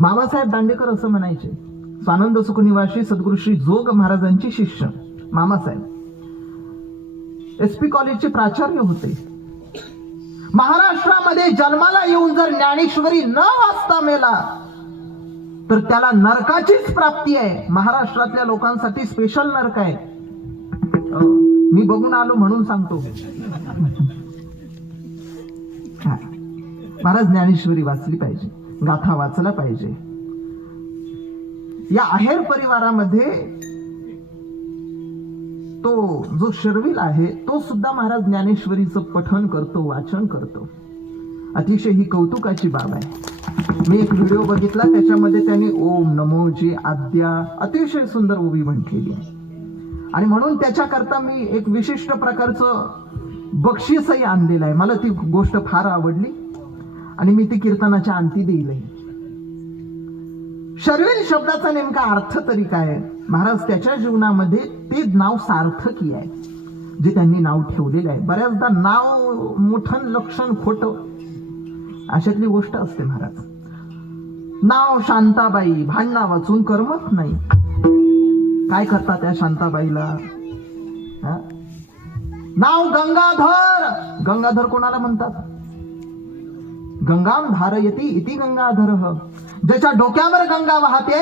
मामासाहेब दांडेकर असं म्हणायचे, स्वानंद सुखनिवासी सद्गुरू श्री जोग महाराजांचे शिष्य मामासाहेब SP कॉलेजचे प्राचार्य होते. महाराष्ट्रामध्ये जन्माला येऊन जर ज्ञानेश्वरी न वाचता मेला तर त्याला नरकाचीच प्राप्ती आहे. महाराष्ट्रातल्या लोकांसाठी स्पेशल नरक आहे. मी बघून आलो म्हणून सांगतो. महाराज ज्ञानेश्वरी वाचली पाहिजे, गाथा वाचला पाहिजे. या आहेर परिवारामध्ये तो जो शर्विल आहे तो सुद्धा महाराज ज्ञानेश्वरीचं पठण करतो, वाचन करतो. अतिशय ही कौतुकाची बाब आहे. मी एक व्हिडिओ बघितला, त्याच्यामध्ये त्यांनी ओम नमो जी आद्या अतिशय सुंदर ओवी म्हटलेली आहे. आणि म्हणून त्याच्याकरता मी एक विशिष्ट प्रकारचं बक्षीसही आणलेलं आहे. मला ती गोष्ट फार आवडली आणि मी ती कीर्तनाच्या अंती देईल. शर्विल शब्दाचा नेमका अर्थ तरी काय? महाराज त्याच्या जीवनामध्ये ते नाव सार्थकी आहे जे त्यांनी नाव ठेवलेलं आहे. बऱ्याचदा नाव मोठं लक्षण खोटं अशातली गोष्ट असते. महाराज नाव शांताबाई, भांडणा वाचून करमत नाही. काय करतात त्या शांताबाईला? नाव गंगाधर. गंगाधर कोणाला म्हणतात? गंगाम धारयती इति गंगाधर. ज्याच्या डोक्यावर गंगा वाहते